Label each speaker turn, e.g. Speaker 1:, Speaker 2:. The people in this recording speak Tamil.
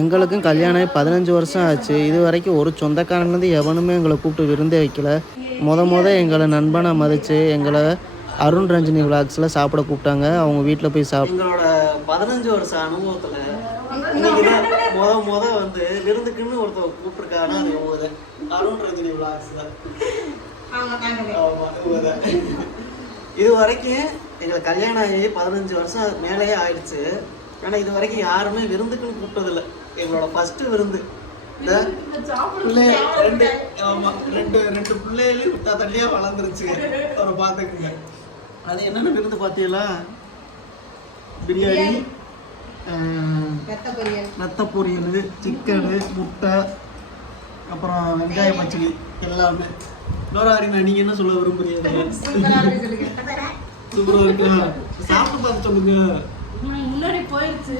Speaker 1: எங்களுக்கும் கல்யாணம் ஆகி பதினஞ்சு வருஷம் ஆச்சு. இது வரைக்கும் ஒரு சொந்தக்காரன்லேருந்து எவனுமே எங்களை கூப்பிட்டு விருந்தே வைக்கல. முத முத எங்களை நண்பனை மதித்து எங்களை அருண் ரஞ்சினி விளாக்ஸில் சாப்பிட கூப்பிட்டாங்க. அவங்க வீட்டில் போய் சாப்பிட எங்களோட பதினஞ்சு வருஷம் அனுபவத்தில் இன்னைக்கு தான் முத முத வந்து விருந்துக்குன்னு ஒருத்தர் கூப்பிட்டுருக்காங்கன்னா அது இவங்க தான். அருண் ரஞ்சினி விளாக்ஸ் தான். இது வரைக்கும் எங்களுக்கு கல்யாணம் ஆகி பதினஞ்சு வருஷம் மேலேயே ஆயிடுச்சு. ஆனால் இது வரைக்கும் யாருமே விருந்துக்குன்னு கூப்பிட்டதில்ல. எங்களோட ஃபர்ஸ்ட் விருந்து. இந்த ரெண்டு ரெண்டு ரெண்டு பிள்ளைகளையும் விட்டா தள்ளியா வளர்ந்துருச்சு. அவரை பார்த்துக்குங்க. அது என்னென்ன விருந்து பார்த்தீங்களா? பிரியாணி ரத்த பொரியல் சிக்கனு முட்டை அப்புறம் வெங்காய பச்சடி எல்லாமே. லோராரினா நீங்க என்ன சொல்ல விரும்புறீங்க? சூப்பரா இருக்குல்ல சாப்பிட்டு பார்த்து சொல்லுங்க.
Speaker 2: முன்னாடி போயிடுச்சு